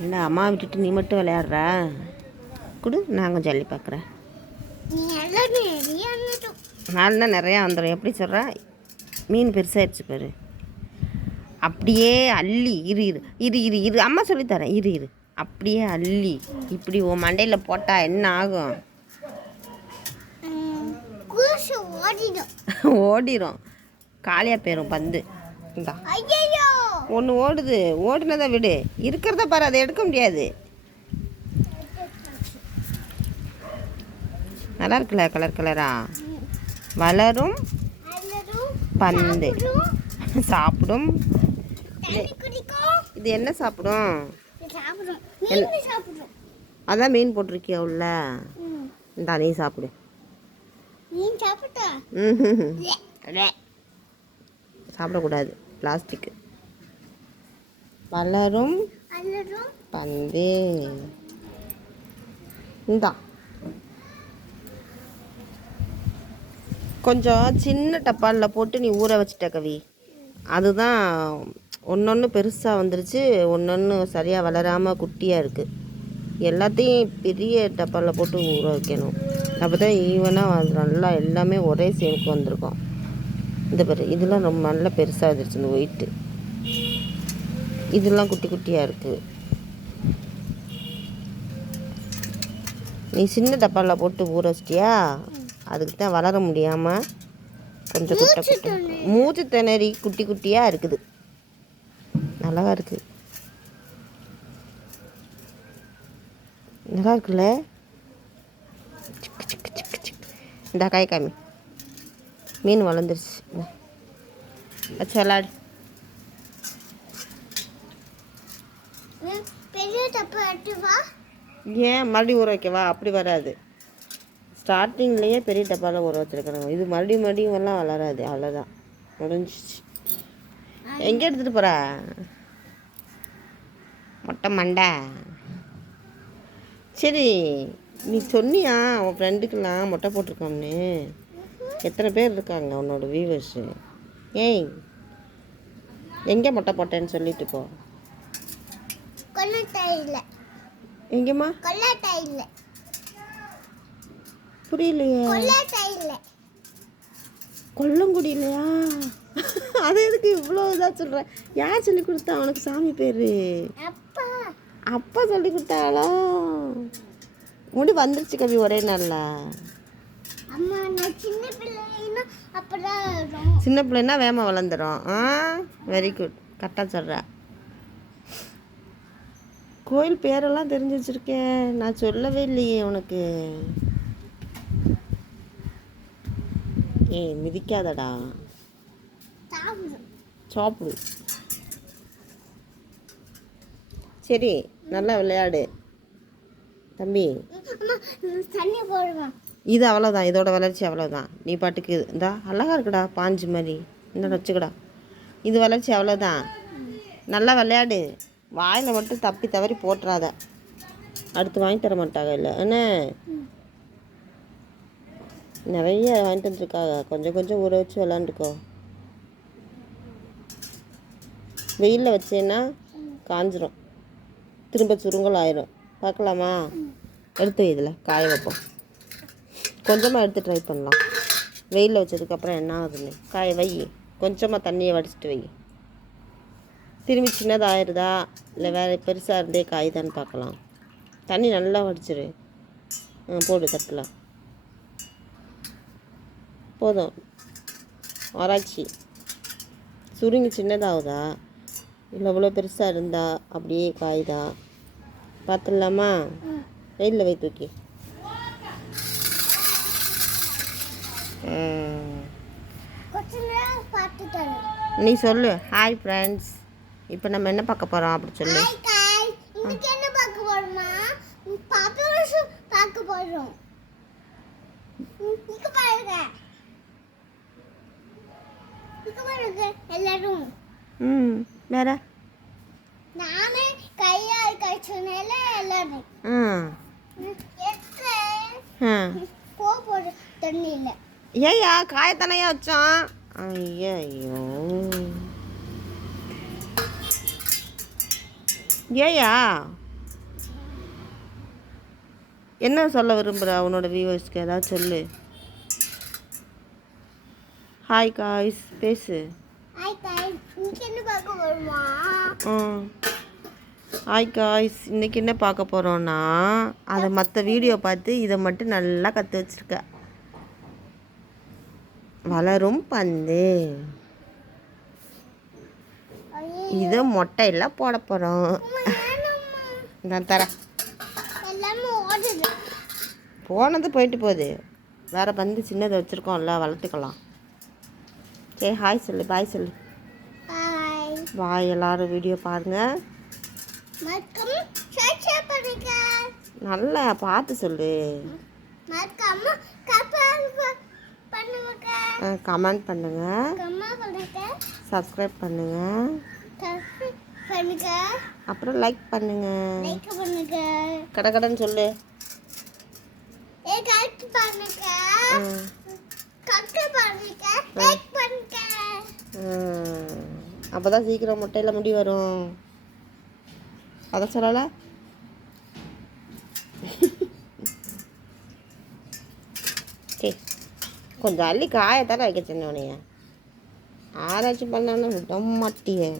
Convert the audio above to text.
இல்லை அம்மா விட்டுட்டு நீ மட்டும் விளையாடுற கொடு, நான் கொஞ்சம் அள்ளி பார்க்குறேன். நாலுனா நிறையா வந்துடும். எப்படி சொல்கிற? மீன் பெருசாகிடுச்சு பாரு. அப்படியே அள்ளி இரு இரு இரு இரு இரு அம்மா சொல்லித்தரேன். இரு இரு அப்படியே அள்ளி இப்படி உன் மண்டையில் போட்டால் என்ன ஆகும்? ஓடிடும். காலியாக போயிடும் பந்து. இந்தா ஒன்று ஓடுது. ஓடுனதை விடு, இருக்கிறத பாரு, அதை எடுக்க முடியாது. நல்லா இருக்குல்ல கலர் கலரா? வளரும் பந்து சாப்பிடும். இது என்ன சாப்பிடும்? அதான் மீன் போட்டிருக்கியா உள்ள? இந்தா நீ சாப்பிடு. சாப்பிடக்கூடாது, பிளாஸ்டிக். வளரும் பந்து. இந்தா கொஞ்சம் சின்ன டப்பாலில் போட்டு நீ ஊற வச்சுட்ட கவி. அதுதான் ஒன்று பெருசாக வந்துருச்சு, ஒன்று சரியாக வளராமல் குட்டியாக இருக்குது. எல்லாத்தையும் பெரிய டப்பாலில் போட்டு ஊற வைக்கணும். அப்போ தான் ஈவனாக நல்லா எல்லாமே ஒரே சேமுக்கு வந்திருக்கும். இந்த பேர் இதெல்லாம் ரொம்ப நல்லா பெருசாக வந்துருச்சு. இந்த ஒயிட்டு இதெல்லாம் குட்டி குட்டியாக இருக்குது. நீ சின்ன டப்பாலில் போட்டு ஊற வச்சிட்டியா? அதுக்கு தான் வளர முடியாமல் கொஞ்சம் குட்டை குட்டை மூச்சு திணறி குட்டி குட்டியாக இருக்குது. நல்லா இருக்குது. நல்லா இருக்குல்ல? சிக்கு சிக்கு சிக்கு சிக்கு. இந்த காய் காமி. மீன் வளர்ந்துருச்சு. வச்சு விளாடு. ஏன் மறுபடியும் ஊற வைக்கவா? அப்படி வராது. ஸ்டார்டிங்லேயே பெரிய டப்பாவில் ஊற வச்சுருக்கணும். இது மறுபடியும் எல்லாம் வளராது. அவ்வளோதான், முடிஞ்சிச்சு. எங்கே எடுத்துகிட்டு போகிற? மொட்டை மண்டை. சரி, நீ சொன்னியா உன் ஃப்ரெண்டுக்கெல்லாம் மொட்டை போட்டிருக்கோம்னு? எத்தனை பேர் இருக்காங்க உன்னோட வியூவர்ஸு? ஏய், எங்கே மொட்டை போட்டேன்னு சொல்லிட்டு போ. எங்கேம்மா? புரியலையே. கொல்லங்குடியிலையா? அது எதுக்கு இவ்வளோ இதாக சொல்கிறேன்? யார் சொல்லி கொடுத்தா அவனுக்கு சாமி பேர்? அப்பா சொல்லி கொடுத்தாளோ? முடி வந்துருச்சு கவி ஒரே நாளில். சின்ன பிள்ளைன்னா வேமா வளர்ந்துடும். வெரி குட், கரெக்டாக சொல்கிற. கோயில் பேரெல்லாம் தெரிஞ்சு வச்சுருக்கேன். நான் சொல்லவே இல்லையே உனக்கு. ஏய் மிதிக்காதடா, சாப்பிடு. சரி, நல்லா விளையாடு தம்பி. இது அவ்வளோதான், இதோட வளர்ச்சி அவ்வளோதான். நீ பாட்டுக்கு இந்தா அழகாக இருக்குடா, பாஞ்சு மாதிரி. இந்த வச்சுக்கடா, இது வளர்ச்சி அவ்வளோதான். நல்லா விளையாடு. வாயில் மட்டும் தப்பி தவறி போட்டுறாத, அடுத்து வாங்கி தர மாட்டாங்க. இல்லை என்ன? நிறைய வாங்கிட்டு வந்துருக்காங்க. கொஞ்சம் கொஞ்சம் ஊற வச்சு விளாண்டுக்கோ. வெயிலில் வச்சேன்னா காஞ்சிரும், திரும்ப சுருங்கல் ஆயிரும். பார்க்கலாமா? எடுத்து இதில் காய வைப்போம். கொஞ்சமாக எடுத்து ட்ரை பண்ணலாம். வெயிலில் வச்சதுக்கப்புறம் என்ன ஆகுதுன்னு காய வை. கொஞ்சமாக தண்ணியை வடிச்சிட்டு வை. திரும்பி சின்னதாகிடுதா இல்லை வேறு பெருசாக இருந்தே காய்தான்னு பார்க்கலாம். தண்ணி நல்லா வடிச்சிரு. போடு தட்டலாம். போதும். ஆராய்ச்சி சுருங்கி சின்னதாகுதா இல்லை இவ்வளோ பெருசாக இருந்தா அப்படியே காய்தா பார்த்துடலாமா? வெயிலில் வை தூக்கி. நீ சொல்லு ஹாய் ஃப்ரெண்ட்ஸ். இப்போ நம்ம என்ன பார்க்க போகிறோம் அப்படி சொல்லு. எல்லாரும் வேற நானே கையால் கழிச்சனால எல்லாரும் போடு தண்ணியில். ஏயா காயத்தானையா வச்சான்? ஐயோ ஏயா என்ன சொல்ல விரும்புகிற உன்னோட வியூவர்ஸ்க்கு ஏதாவது சொல்லு. ஹாய் காய்ஸ் பேசு. ஹாய் காய்ஸ், இன்னைக்கு என்ன பார்க்க போறோமா? ஹாய் காய்ஸ், இன்றைக்கி என்ன பார்க்க போகிறோன்னா, அதை மற்ற வீடியோ பார்த்து இதை மட்டும் நல்லா கற்று வச்சுருக்க. வளரும் பந்து. இதை மொட்டையெல்லாம் போட போகிறோம். நான் தரேன். எல்லாமே ஓடுது. போனது போயிட்டு போகுது. வேறு பந்து சின்னதை வச்சுருக்கோம்ல, வளர்த்துக்கலாம். சரி ஹாய் சொல்லு, பாய் சொல்லு. பாய் பாய். எல்லோரும் வீடியோ பாருங்கள். மறக்காம சப்ஸ்கிரைப் பண்ணுங்க. நல்லா பார்த்து சொல்லு. மறக்காம பண்ணுங்க. கமெண்ட் பண்ணுங்கள். கமெண்ட் பண்ணுங்க. சப்ஸ்கிரைப் பண்ணுங்கள். சப்ஸ்கிரைப் பண்ணுங்க. அப்புறம் லைக் பண்ணுங்கள். லைக் பண்ணுங்க. கடகடன்னு சொல்லு. லைக் பண்ணுங்க. சப்ஸ்கிரைப் பண்ணுங்க. லைக் பண்ணுங்க. அப்போ தான் சீக்கிரம் முட்டையில் முடி வரும். அதை சொல்லலை. சரி, கொஞ்சம் அள்ளி காயத்தால வைக்க சொன்னோனைய. ஆராய்ச்சி பண்ணான்னு விட மாட்டியே.